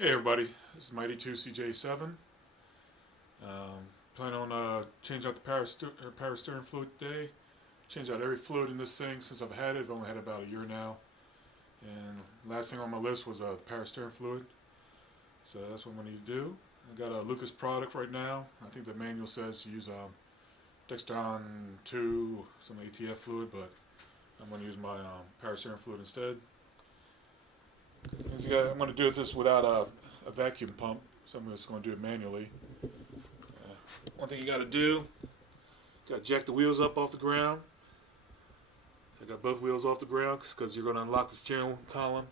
Hey everybody, this is Mighty 2 CJ7. Plan on change out the power steering fluid today. Change out every fluid in this thing since I've had it. I've only had it about a year now. And last thing on my list was power steering fluid. So that's what I'm going to do. I got a Lucas product right now. I think the manual says to use Dextron 2, some ATF fluid, but I'm going to use my power steering fluid instead. I'm going to do this without a vacuum pump, so I'm just going to do it manually. One thing you got to do, got to jack the wheels up off the ground. So I got both wheels off the ground because you're going to unlock the steering column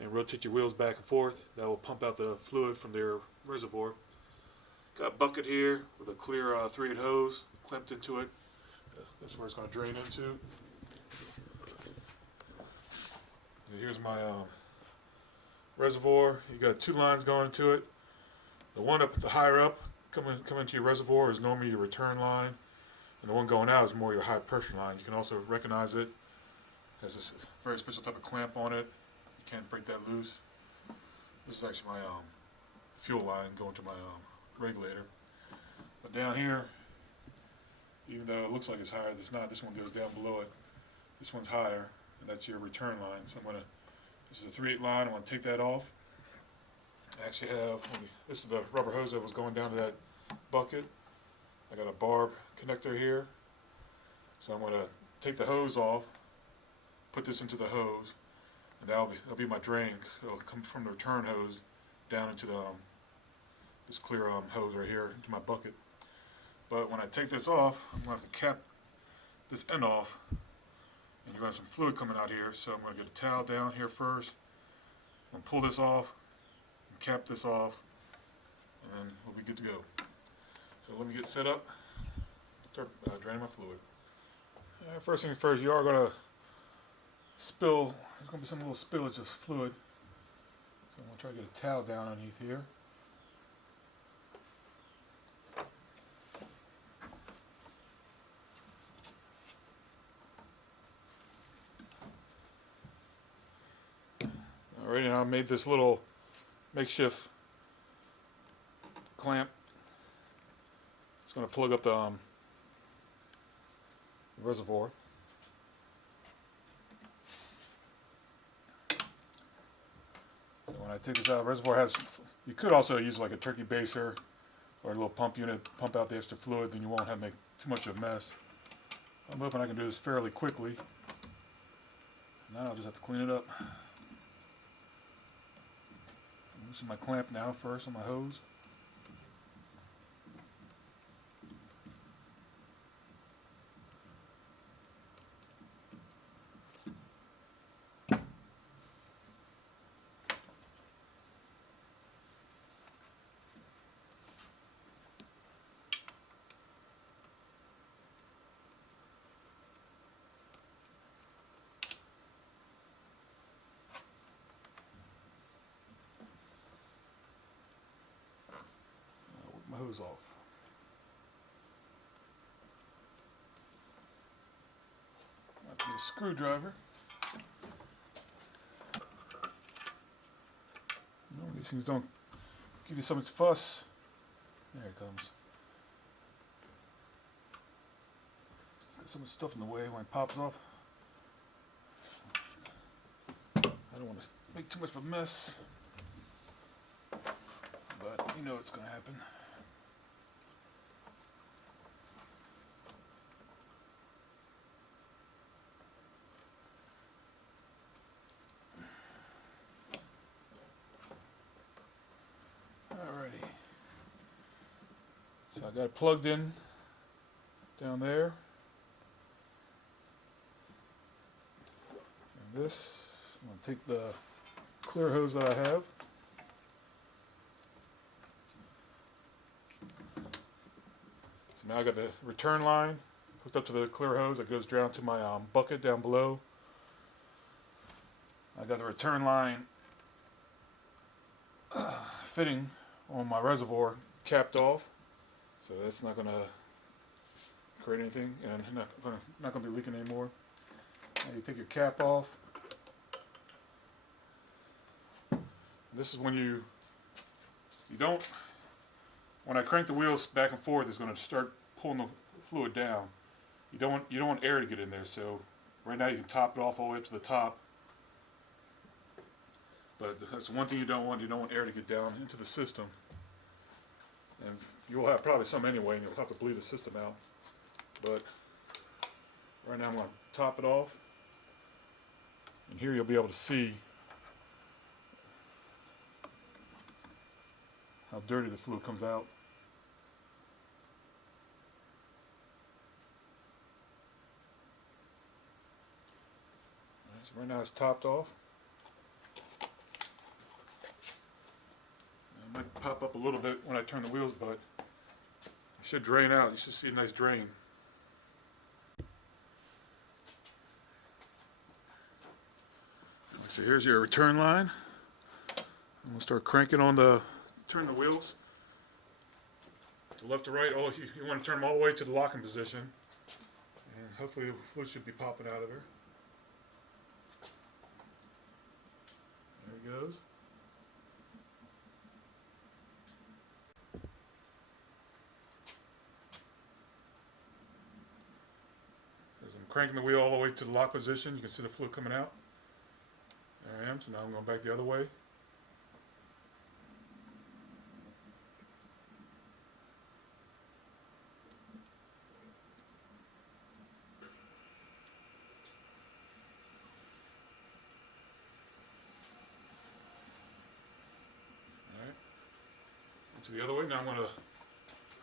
and rotate your wheels back and forth. That will pump out the fluid from their reservoir. Got a bucket here with a clear 3/8 hose clamped into it. That's where it's going to drain into. Here's my reservoir. You got two lines going to it. The one up at the higher up coming to your reservoir is normally your return line, and the one going out is more your high pressure line. You can also recognize it. It has this very special type of clamp on it. You can't break that loose. This is actually my fuel line going to my regulator. But down here, even though it looks like it's higher, it's not. This one goes down below it. This one's higher, and that's your return line. So this is a 3/8 line. I want to take that off. I actually have, this is the rubber hose that was going down to that bucket. I got a barb connector here. So I'm going to take the hose off, put this into the hose, and that'll be my drain. It'll come from the return hose down into this clear hose right here into my bucket. But when I take this off, I'm going to have to cap this end off, and you're going to have some fluid coming out here. So I'm going to get a towel down here first. I'm going to pull this off, and cap this off, and then we'll be good to go. So let me get set up, start draining my fluid. First thing first, you are going to spill, there's going to be some little spillage of fluid. So I'm going to try to get a towel down underneath here. Alright, now I made this little makeshift clamp. It's going to plug up the reservoir. So when I take this out, the reservoir has, you could also use like a turkey baser or a little pump unit, pump out the extra fluid, then you won't have to make too much of a mess. I'm hoping I can do this fairly quickly. Now I'll just have to clean it up. I'm using my clamp now first on my hose. My hose off. Might be a screwdriver. No, these things don't give you so much fuss. There it comes. It's got so much stuff in the way when it pops off. I don't want to make too much of a mess, but you know it's going to happen. Alrighty. So I got it plugged in down there. And this, I'm going to take the clear hose that I have. So now I got the return line hooked up to the clear hose that goes down to my bucket down below. I got the return line fitting on my reservoir capped off, so that's not going to create anything and not going to be leaking anymore. Now you take your cap off. This is when you You don't, when I crank the wheels back and forth, it's going to start pulling the fluid down. You don't want air to get in there, so right now you can top it off all the way up to the top. But that's one thing you don't want air to get down into the system. And you'll have probably some anyway, and you'll have to bleed the system out. But right now I'm going to top it off. And here you'll be able to see how dirty the fluid comes out. So right now it's topped off. It might pop up a little bit when I turn the wheels, but it should drain out. You should see a nice drain. So here's your return line. I'm going to start cranking on turn the wheels. To left to right, you want to turn them all the way to the locking position. And hopefully the fluid should be popping out of her. There it goes. As I'm cranking the wheel all the way to the lock position, you can see the fluid coming out. There I am, so now I'm going back the other way. Alright. To the other way, now I'm going to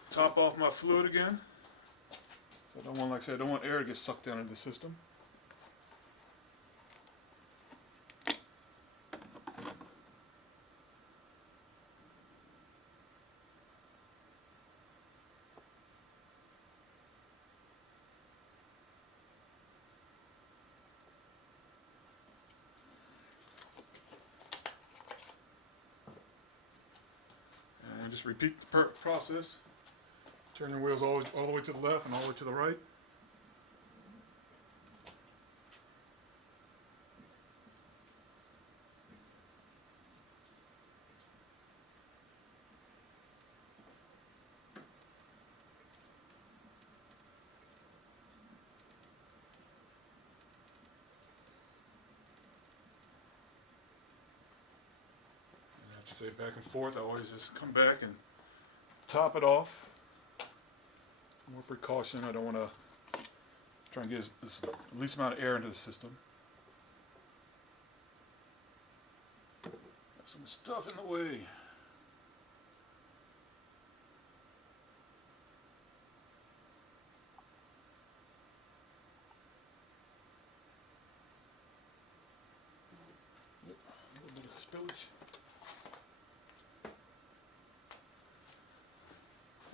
top off my fluid again. So I don't want, like I said, I don't want air to get sucked down into the system. And just repeat the process. Turn your wheels all the way to the left and all the way to the right. And after you say back and forth, I always just come back and top it off. More precaution, I don't want to try and get the least amount of air into the system. Got some stuff in the way. Yep, a little bit of spillage.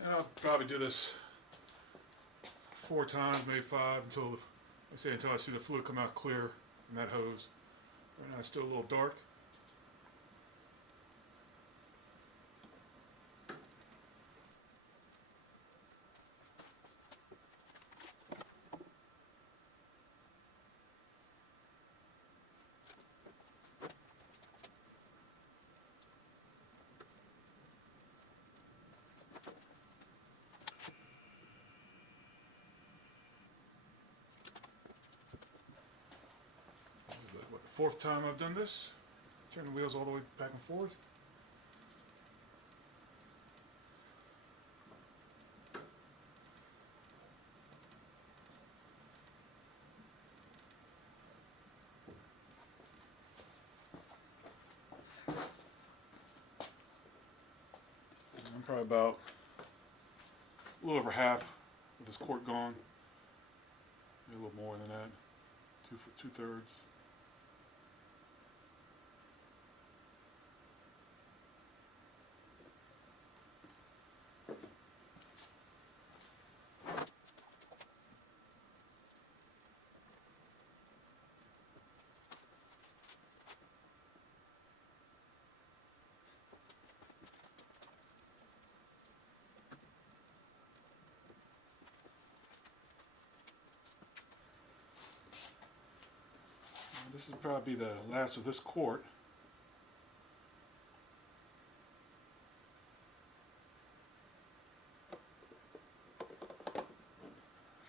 And I'll probably do this 4 times, maybe 5, until I see the fluid come out clear from that hose. Right now it's still a little dark. The 4th time I've done this. Turn the wheels all the way back and forth. I'm probably about a little over half of this quart gone. Maybe a little more than that. 2/3. This will probably be the last of this quart.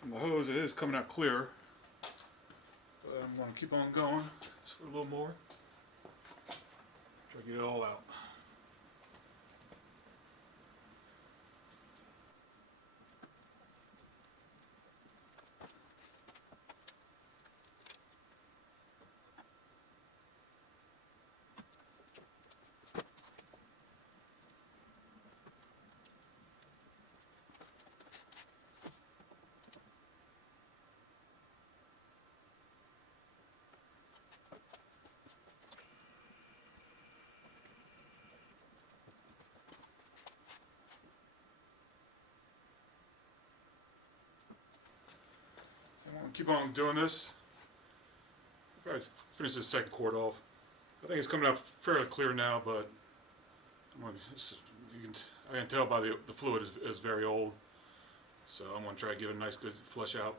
from the hose, it is coming out clear. But I'm going to keep on going just for a little more. Try to get it all out. I'm going to keep on doing this. Probably finish this second quart off. I think it's coming out fairly clear now, but I can tell by the fluid is very old. So I'm going to try to give it a nice good flush out.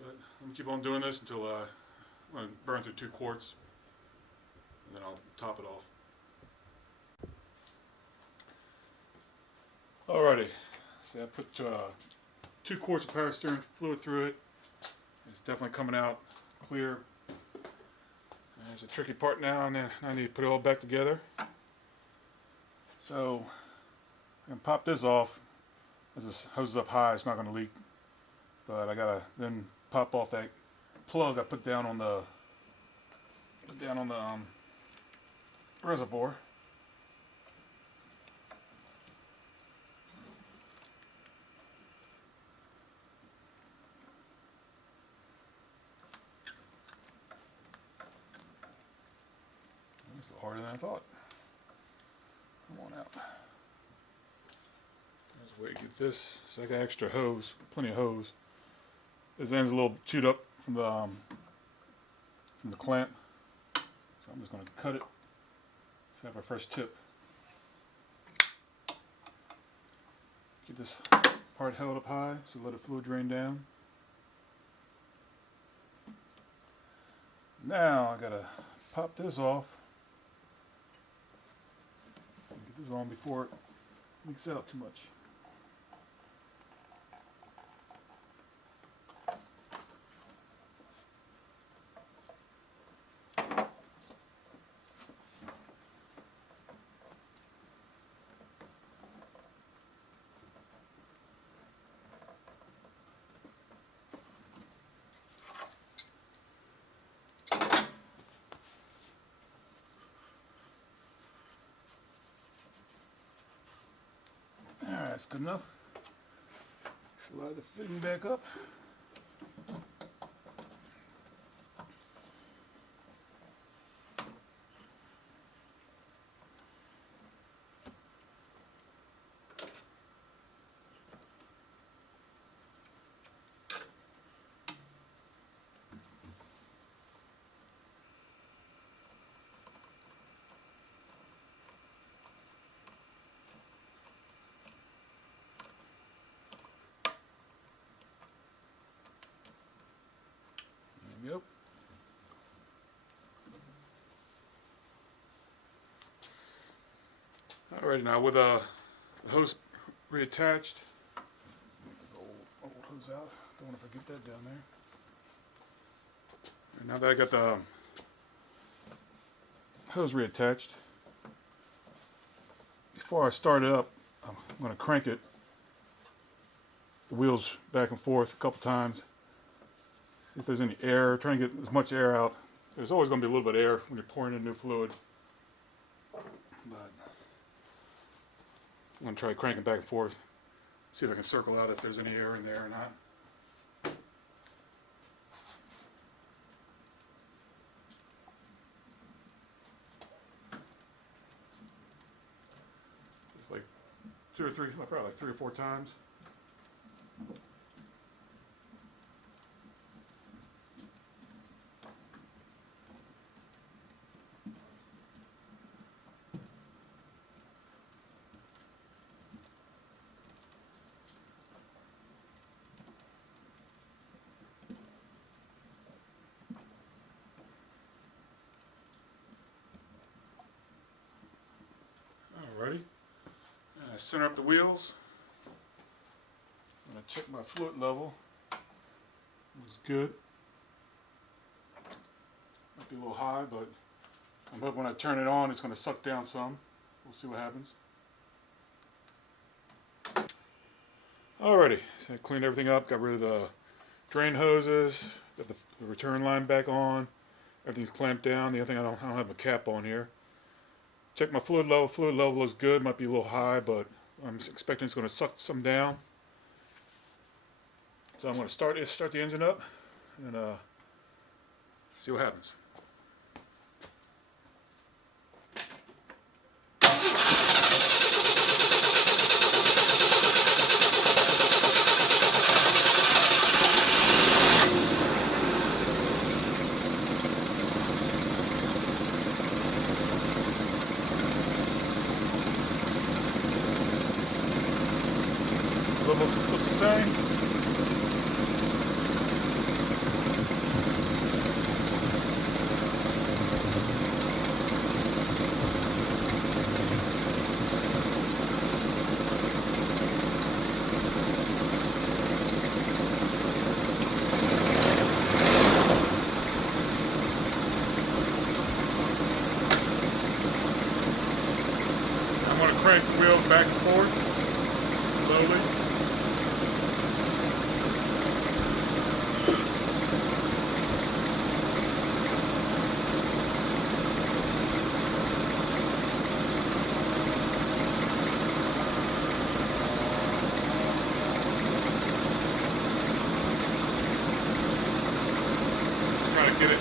But I'm going to keep on doing this until I'm going to burn through 2 quarts, and then I'll top it off. Alrighty, so I put 2 quarts of power steering fluid through it. It's definitely coming out clear. There's a tricky part now, and then I need to put it all back together. So I can pop this off. As this hose is up high, it's not going to leak. But I gotta then pop off that plug I put down on the reservoir. It's harder than I thought. Come on out. Let's wait to get this. So I got extra hose, plenty of hose. This end's a little chewed up from the clamp, so I'm just going to cut it. Let's have our first tip. Get this part held up high, so let the fluid drain down. Now I gotta pop this off. Get this on before it leaks out too much. That's good enough. Slide the fitting back up. Yep. Alrighty, now with the hose reattached, old hose out. Don't want to forget that down there. And now that I got the hose reattached, before I start it up, I'm going to crank it, the wheels back and forth a couple times. See if there's any air. Trying to get as much air out. There's always going to be a little bit of air when you're pouring in new fluid. But I'm going to try cranking back and forth. See if I can circle out if there's any air in there or not. It's like 2 or 3, probably like 3 or 4 times. Alrighty. And I center up the wheels. I'm going check my fluid level. Looks good. Might be a little high, but I'm hoping when I turn it on, it's going to suck down some. We'll see what happens. Alrighty, so I cleaned everything up, got rid of the drain hoses, got the return line back on. Everything's clamped down. The other thing, I don't have a cap on here. Check my fluid level. Fluid level looks good. Might be a little high, but I'm expecting it's going to suck some down. So I'm going to start the engine up and see what happens. Looks the same. I'm going to crank the wheel back and forth slowly. Try and get as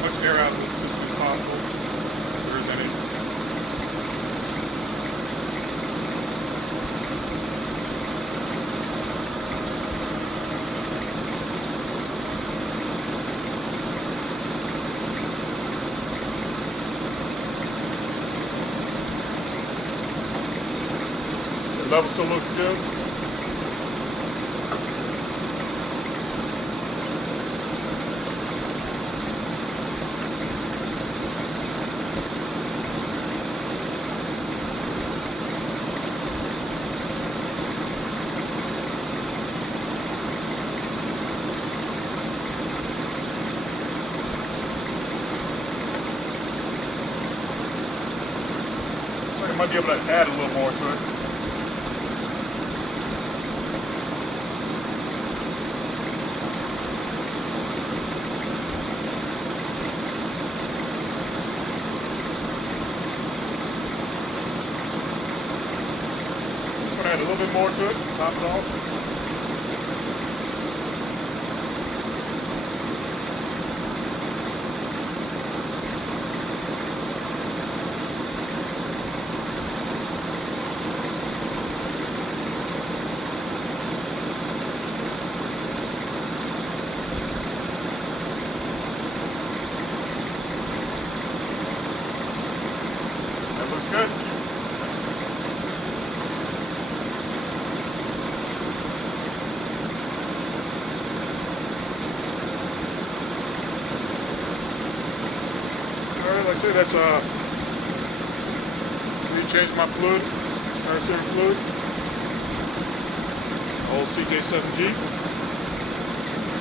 much air out of the system as possible, if there is any. The level still looks good. I might be able to add a little more to it. Just going to add a little bit more to it, top it off. Good. Alright, like I said, that's changed my fluid, air cylinder fluid. Old CJ7 Jeep.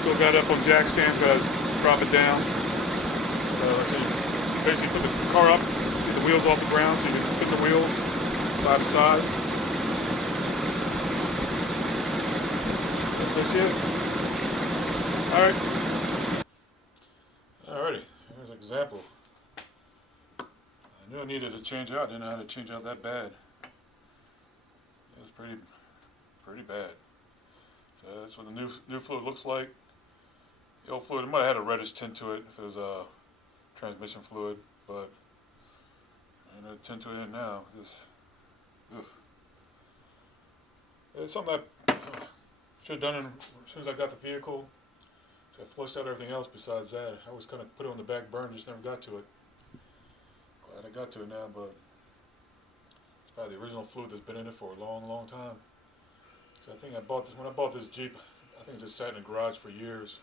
Still got it up on jack stands, gotta drop it down. So basically put the car up, get the wheels off the ground so you can spin the wheels side to side. That's it. Alright. Alrighty, here's an example. I knew I needed to change out, didn't know how to change out that bad. It was pretty bad. So that's what the new fluid looks like. The old fluid, it might have had a reddish tint to it if it was a transmission fluid, but I know the tint to it now. It's something that I should have done as soon as I got the vehicle. So I flushed out everything else besides that. I was kind of put it on the back burner, just never got to it. Glad I got to it now, but it's probably the original fluid that's been in it for a long time. So I think when I bought this Jeep, I think it just sat in the garage for years.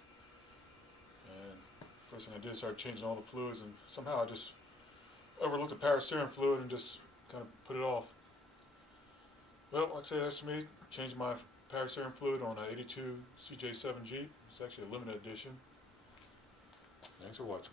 And first thing I did is start changing all the fluids, and somehow I just overlooked the power steering fluid and just kind of put it off. Well, like I say, that's me. Changed my Paracerium fluid on a 82 CJ7 Jeep. It's actually a limited edition. Thanks for watching.